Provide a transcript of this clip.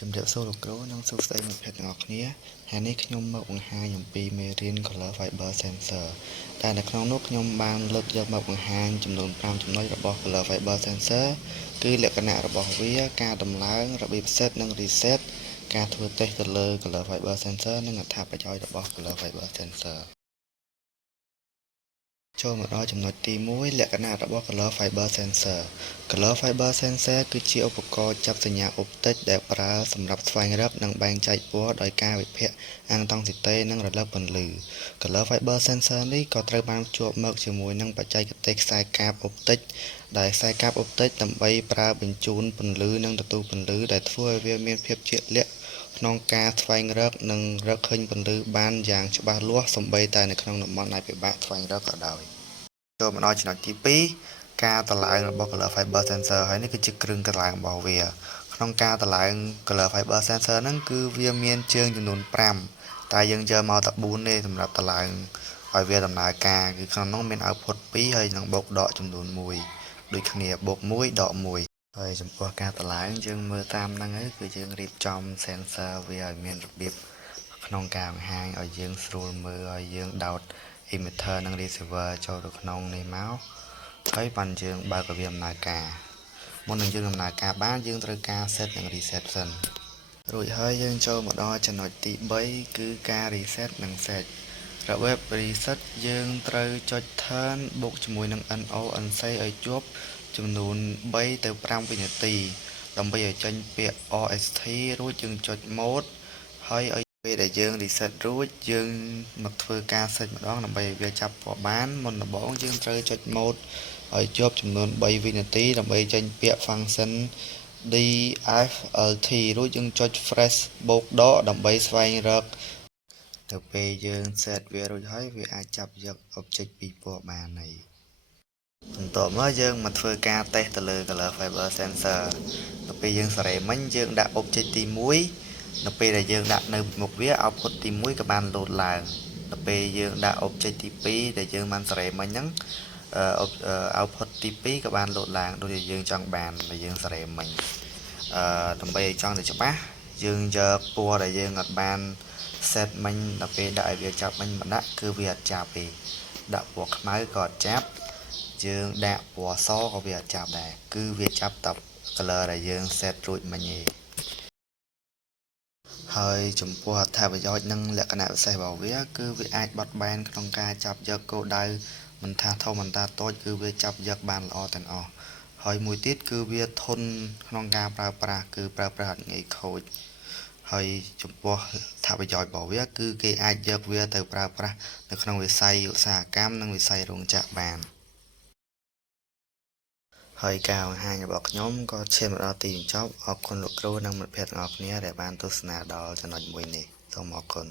ជំរាបសួរលោកគ្រូនិងសួស្តីមិត្តភ័ក្តិទាំងអស់គ្នាថ្ងៃនេះខ្ញុំមកបង្ហាញអំពីមេរៀន Color Fiber Sensor តែនៅក្នុងនោះខ្ញុំបានលើកយកមកបង្ហាញចំនួន5ចំណុចរបស់ Color Fiber Sensor គឺលក្ខណៈរបស់វាការដំឡើងរបៀប set និង reset ការធ្វើតេស្តទៅលើ Color Fiber Sensor និងអត្ថប្រយោជន៍របស់ Color Fiber Sensor ចូលមកដល់ចំណុចទី1លក្ខណៈរបស់ Color Fiber Sensor Color Fiber Sensor គឺជាឧបករណ៍ចាប់សញ្ញាអុបទិកដែលប្រើសម្រាប់ស្វែងរកនិងបែងចែកពណ៌ដោយការវិភាគអាំងតង់ស៊ីតេនិងរលកពន្លឺ Color Fiber Sensor នេះក៏ត្រូវបានភ្ជាប់មកជាមួយនឹងបច្ចេកទេសខ្សែកាបអុបទិកដែលខ្សែកាបអុបទិកដើម្បីប្រើបញ្ជូនពន្លឺនិងទទួលពន្លឺដែលធ្វើឲ្យវាមានភាពជាក់លាក់ក្នុងការស្វែងរកនិងរកឃើញពន្លឺបានយ៉ាងច្បាស់លាស់សូម្បីតែនៅក្នុងតំបន់ដែលពិបាកស្វែងរកក៏ដោយចូលមកដល់ចំណុចទី2ការតម្លើងរបស់ Color Fiber Sensor ហើយនេះគឺជាគ្រឿងតម្លើងរបស់វាក្នុងការតម្លើង Color Fiber Sensor ហ្នឹងគឺវាមានជើងចំនួន5តែយើងយកមកតែ4ទេសម្រាប់តម្លើងឲ្យវាដំណើរការគឺក្នុងនោះមាន output 2ហើយនឹងបូកដកចំនួន1ដូចគ្នាបូក1ដក1ហើយចំពោះការតម្លើងយើងមើលតាមហ្នឹងហើយគឺយើងរៀបចំ sensor វាឲ្យមានរបៀបក្នុងការបង្ហាញឲ្យយើងស្រួលមើលឲ្យយើងដោត emitter និង receiver ចូលទៅក្នុងនេះមកហើយបានយើងបើកវាដំណើរការមុននឹងយើងដំណើរការបានយើងត្រូវការ set និង reset សិនរួចហើយយើងចូលមកដល់ចំណុចទី3គឺការ reset និង set របៀប reset យើងត្រូវចុច turn បូកជាមួយនឹង NO NC ឲ្យជាប់ចំនួន3ទៅ5វិនាទីដើម្បីឲ្យចេញពាក្យ OST រួចយើងចុច mode ហើយឲ្យពេលដែលយើង reset រួចយើងមកធ្វើការ set ម្ដងដើម្បីឲ្យវាចាប់ពណ៌បានមុនដំបូងយើងត្រូវចុច mode ឲ្យជាប់ចំនួន3វិនាទីដើម្បីចេញពាក្យ function DFLT រួចយើងចុច fresh បូកដកដើម្បីស្វែងរកទៅពេលយើង set វារួចហើយវាអាចចាប់យក object ពីពណ៌បានហើយបន្ទាប់មកយើងមកធ្វើការតេស្តទៅលើ Color Fiber Sensor ទៅពេលយើងសេរីមិញយើងដាក់ object ទី1នៅពេលដែលយើងដាក់នៅមុខវា output ទី1ក៏បានលោតឡើងដល់ពេលយើងដាក់ object ទី2ដែលយើងបានសេរីមិញហ្នឹងoutput ទី2ក៏បានលោតឡើងដូចយើងចង់បានដែលយើងសេរីមិញដើម្បីឲ្យចង់ទៅច្បាស់យើងយកពណ៌ដែលយើងអត់បាន set មិញដល់ពេលដាក់ឲ្យវាចាប់មិញមកដាក់គឺវាអត់ចាប់ទេដាក់ពណ៌ខ្មៅក៏អត់ចាប់យើងដាក់ពណ៌សក៏វាអត់ចាប់ដែរគឺវាចាប់តែ color ដែលយើង set រួចមិញឯងហើយចំពោះអត្ថប្រយោជន៍និងលក្ខណៈពិសេសរបស់វាគឺវាអាចបត់បែនក្នុងការចាប់យកគោលដៅមិនថាធំមិនថាតូចគឺវាចាប់យកបានល្អទាំងអស់ហើយមួយទៀតគឺវាធន់ក្នុងការប្រើប្រាស់គឺប្រើប្រាស់អត់ងាយខូចហើយចំពោះអត្ថប្រយោជន៍របស់វាគឺគេអាចយកវាទៅប្រើប្រាស់នៅក្នុងវិស័យឧស្សាហកម្មនិងវិស័យរោងចក្របានហើយការបង្ហាញរបស់ខ្ញុំក៏ឈានមកដល់ទីបញ្ចប់អរគុណលោកគ្រូនិងមិត្តភ័ក្តិទាំងអស់គ្នាដែលបានទស្សនាដល់ចំណុចមួយនេះសូមអរគុណ